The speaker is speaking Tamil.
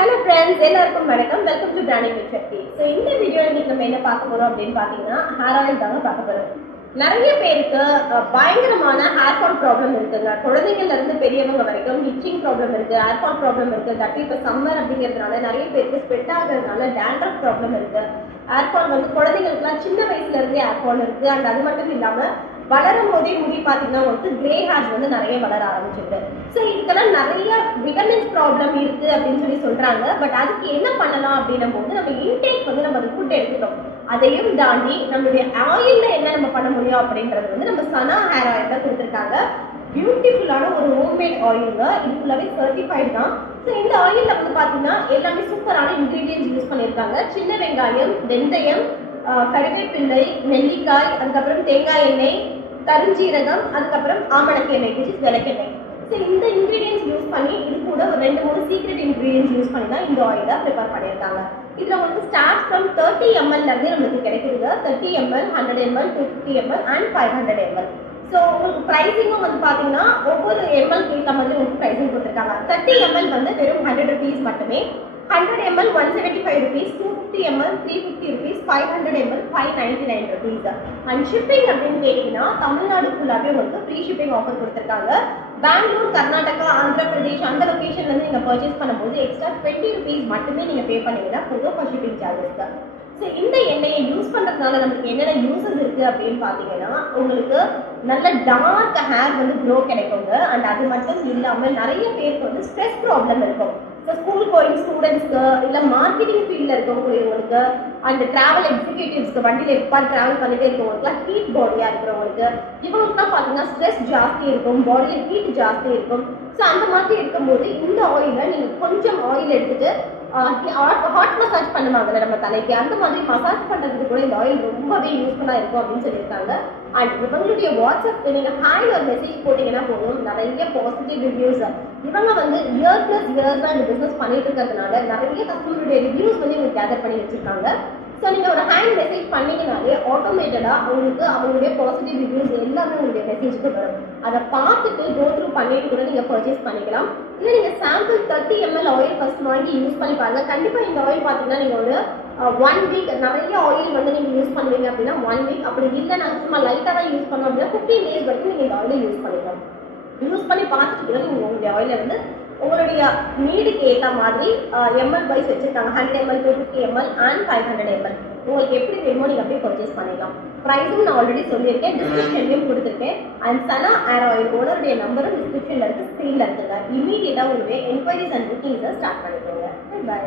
Hello friends, welcome to Branding with Shakti. So இந்த வீடியோல இன்னைக்கு நம்ம என்ன பார்க்க போறோம் அப்படினு பாத்தீங்கன்னா ஹேர் ஆயில் தாங்க பார்க்க போறோம். நிறைய பேருக்கு பயங்கரமான ஹேர் ஃபால் ப்ராப்ளம் இருக்குங்க. குழந்தைகள்ல இருந்து பெரியவங்க வரைக்கும் இச்சிங் ப்ராப்ளம் இருக்கு, ஹேர் ஃபால் ப்ராப்ளம் இருக்கு. தட்டி இப்ப சம்மர் அப்படிங்கிறதுனால நிறைய பேருக்கு ஸ்வெட் ஆகுறதுனால டேண்ட்ரஃப் ப்ராப்ளம் இருக்கு. ஹேர் ஃபால் வந்து குழந்தைகளுக்குலாம் சின்ன வயசுல இருந்தே ஹேர் ஃபால் இருக்கு. அண்ட் அது மட்டும் இல்லாம வளரும் போதே முடி பாத்தீங்கன்னா வந்து கிரே ஹேர்ஸ் வந்து நிறைய வளர ஆரம்பிச்சிருக்கு. ஸோ இதுக்கெல்லாம் நிறைய விட்டமின்ஸ் ப்ராப்ளம் இருக்கு அப்படின்னு சொல்றாங்க. பட் அதுக்கு என்ன பண்ணலாம் அப்படின்னும் போது நம்ம இன்டேக் வந்து நம்ம அந்த ஃபுட் எடுத்துட்டோம். அதையும் தாண்டி நம்மளுடைய ஆயில்ல என்ன நம்ம பண்ண முடியும் அப்படின்றது வந்து நம்ம சனா ஹேர் ஆயில் தான் கொடுத்துருக்காங்க. பியூட்டிஃபுல்லான ஒரு ஹோம்மேட் ஆயிலுங்க. இது ஃபுல்லாவே சர்டிஃபைடு தான். ஸோ இந்த ஆயில்ல வந்து பாத்தீங்கன்னா எல்லாமே சூப்பரான இன்கிரீடியன்ஸ் யூஸ் பண்ணியிருக்காங்க. சின்ன வெங்காயம், வெந்தயம், கறிவேப்பிள்ளை, நெல்லிக்காய், அதுக்கப்புறம் தேங்காய் எண்ணெய், கருஞ்சீரகம், அதுக்கப்புறம் ஆமணக்கு எண்ணெய், விளக்கெண்ணெய். ஸோ இந்த இன்கிரீடியன்ஸ் யூஸ் பண்ணி இது கூட ஒரு 2-3 சீக்ரெட் இன்கிரீடியன்ஸ் யூஸ் பண்ணி தான் இந்த ஆயிலை ப்ரிப்பேர் பண்ணியிருக்காங்க. இதுல வந்து ஸ்டார்ட் ஃப்ரம் 30 ml இருந்து நம்மளுக்கு கிடைக்குது. 30 ml, 100 ml, 250 ml and 500 ml. So உங்களுக்கு ப்ரைஸிங்கும் வந்து பாத்தீங்கன்னா ஒவ்வொரு ml ஏற்ற மாதிரி உங்களுக்கு ப்ரைஸிங் கொடுத்துருக்காங்க. 30 ml வந்து வெறும் 100 rupees மட்டுமே, 100 ml 175 rupees, 250 ml 350 rupees, 500 ml 599 rupees. And shipping அப்படின்னு கேட்டீங்கன்னா தமிழ்நாடு ஃபுல்லாவே உங்களுக்கு ஃப்ரீ ஷிப்பிங் ஆஃபர் கொடுத்துருக்காங்க. பெங்களூர், கர்நாடகா, ஆந்திர பிரதேஷ் அந்த லொகேஷன்ல இருந்து நீங்க பர்ச்சேஸ் பண்ணும்போது எக்ஸ்ட்ரா 20 rupees மட்டுமே நீங்க பே பண்ணீங்கன்னா போதும் ஃபார் ஷிப்பிங் சார்ஜஸ் தான். ஸோ இந்த எண்ணெயை யூஸ் பண்றதுனால நமக்கு என்னென்ன யூசஸ் இருக்கு அப்படின்னு பாத்தீங்கன்னா உங்களுக்கு நல்ல டார்க் ஹேர் வந்து க்ரோ கிடைக்குங்க. அண்ட் அது மட்டும் இல்லாம நிறைய பேருக்கு வந்து ஸ்ட்ரெஸ் ப்ராப்ளம் இருக்கும். ஸோ ஸ்கூல் கோயிங் ஸ்டூடெண்ட்ஸ்க்கு இல்லை மார்க்கெட்டிங் ஃபீல்டில் இருக்கக்கூடியவங்களுக்கு, அந்த டிராவல் எக்ஸிக்யூட்டிவ்ஸ்க்கு, வண்டியில் எப்போ டிராவல் பண்ணிட்டே இருக்கவங்களுக்கு, ஹீட் பாடியாக இருக்கிறவங்களுக்கு, இவங்களுக்குலாம் பார்த்தீங்கன்னா ஸ்ட்ரெஸ் ஜாஸ்தி இருக்கும், பாடியில் ஹீட் ஜாஸ்தி இருக்கும். ஸோ அந்த மாதிரி இருக்கும்போது இந்த ஆயிலை நீங்கள் கொஞ்சம் ஆயில் எடுத்துட்டு ஹாட் மசாஜ் பண்ணுவாங்கல்ல நம்ம தலைக்கு, அந்த மாதிரி மசாஜ் பண்றதுக்கு கூட இந்த ஆயில் ரொம்பவே யூஸ்ஃபுல்லா இருக்கும் அப்படின்னு சொல்லியிருக்காங்க. அண்ட் இவங்களுடைய வாட்ஸ்அப்க்கு நீங்க ஹாய் ஒரு மெசேஜ் போட்டீங்கன்னா போதும், நிறைய பாசிட்டிவ் ரிவ்யூஸ். இவங்க வந்து இயர் பிளஸ் இயர்ஸா இந்த பிசினஸ் பண்ணிட்டு இருக்கிறதுனால நிறைய கஸ்டமருடைய ரிவ்யூஸ் வந்து இவங்க கேதர் பண்ணி வச்சிருக்காங்க. ஸோ நீங்க ஒரு ஹேண்ட் மெசேஜ் பண்ணீங்கனாலே ஆட்டோமேட்டடா அவங்களுக்கு அவங்களுடைய பாசிட்டிவ் ரிவ்யூஸ் எல்லாமே உங்களுடைய மெசேஜ்க்கு வரும். அதை பார்த்துட்டு கோ த்ரூ பண்ணிட்டு கூட நீங்க பர்ச்சேஸ் பண்ணிக்கலாம். இல்லை நீங்க சாம்பிள் 30 ml ஆயில் ஃபர்ஸ்ட் வாங்கி யூஸ் பண்ணி பாருங்க. கண்டிப்பா இந்த ஆயில் பாத்தீங்கன்னா நீங்க ஒரு 1 week நிறைய ஆயில் வந்து நீங்க யூஸ் பண்ணுவீங்க அப்படின்னா 1 week, அப்படி இல்லை நாங்க சும்மா லைட்டா தான் யூஸ் பண்ணோம் அப்படின்னா 15 days வரைக்கும் நீங்க இந்த ஆயிலை யூஸ் பண்ணிக்கலாம். யூஸ் பண்ணி பார்த்துட்டு கூட நீங்க உங்களுடைய ஆயில இருந்து உங்களுடைய நீடுக்கு ஏற்ற மாதிரி ml வைஸ் வச்சிருக்காங்க. 100 ml, 250 ml and 500 ml. உங்களுக்கு எப்படி வேணுமோ நீங்க அப்படியே பர்ச்சேஸ் பண்ணிக்கலாம். ப்ரைஸும் நான் ஆல்ரெடி சொல்லியிருக்கேன், டிஸ்கிரிப்ஷன்லையும் கொடுத்துருக்கேன். அண்ட் சனா ஹேர் ஆயில் ஓனருடைய நம்பரும் டிஸ்கிரிப்ஷன்ல இருக்கு, ஸ்க்ரீன்ல இருக்குங்க. இமீடியட்டா உங்களுடைய என்கொயரிஸ் அண்ட் புக்கிங்ஸை ஸ்டார்ட் பண்ணிக்கோங்க. பை.